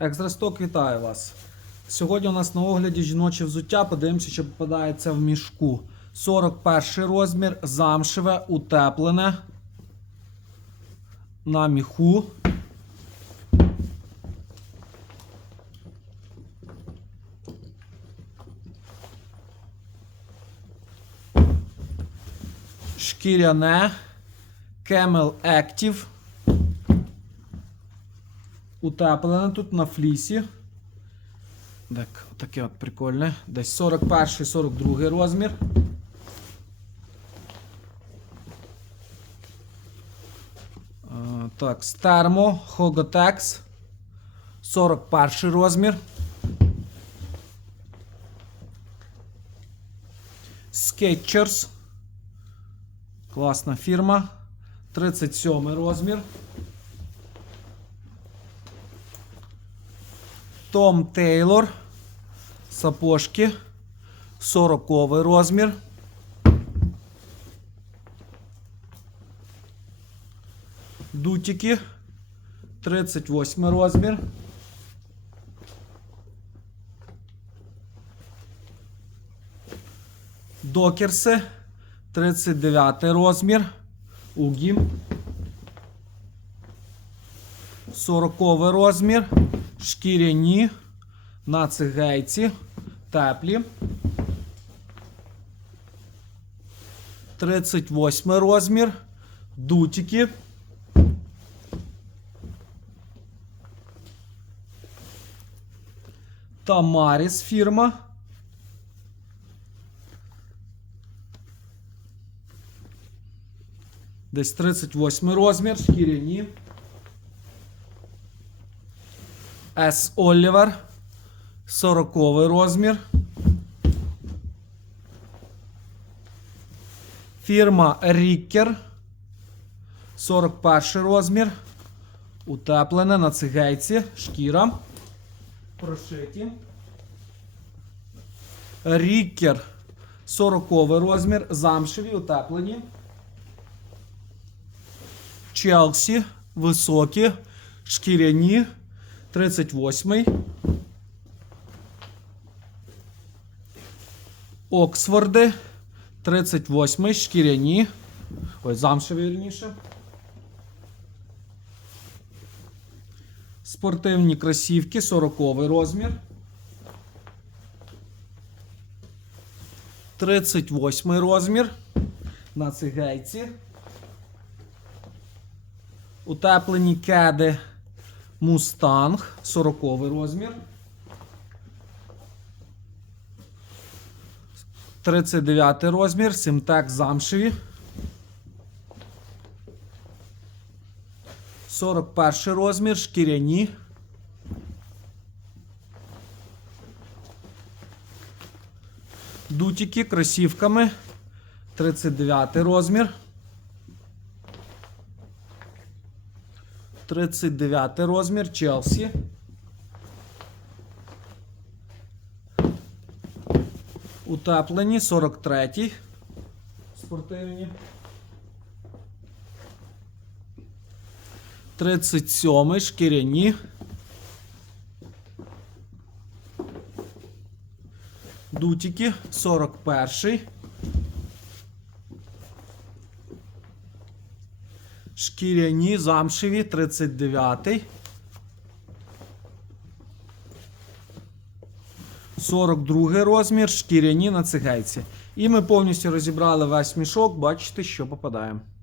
Екстрасток вітаю вас. Сьогодні у нас на огляді жіноче взуття. Подивимося, що попадається в мішку. 41 розмір, замшеве, утеплене. На міху. Шкіряне. Camel Active. Утеплене тут на флісі. Так, таке от прикольне. Десь 41-42 розмір. Е, Так, Стермо, Hogotex. 41 розмір. Skechers. Класна фірма. 37 розмір. Том Тейлор. Сапожки. 40 розмір. Дутики. 38 розмір. Докерси. 39 розмір. Угі. 40 розмір. Шкіряні. На цигейці. Теплі. 38 розмір. Дутики. Тамаріс фірма. Десь 38 розмір, шкіряні. С. Олівер. 40 розмір. Фірма Ріккер. 41 розмір. Утеплене на цигейці. Шкіра. Прошиті. Ріккер. 40 розмір. Замшеві, утеплені. Челсі, високі, шкіряні, 38. Оксфорди, 38, шкіряні. Ой, замшеві вірніше. Спортивні кросівки, 40 розмір. 38 розмір. На цигейці. Утеплені кеди Мустанг 40 розмір. 39 розмір, Симтек замшеві. 41 розмір, шкіряні. Дутики кросівками. 39 розмір. 39 розмір Челсі. Утеплені 43 спортивні. 37 шкіряні. Дутики 41. Шкіряні замшеві 39. 42 розмір, шкіряні на цигейці. І ми повністю розібрали весь мішок, бачите, що попадаємо.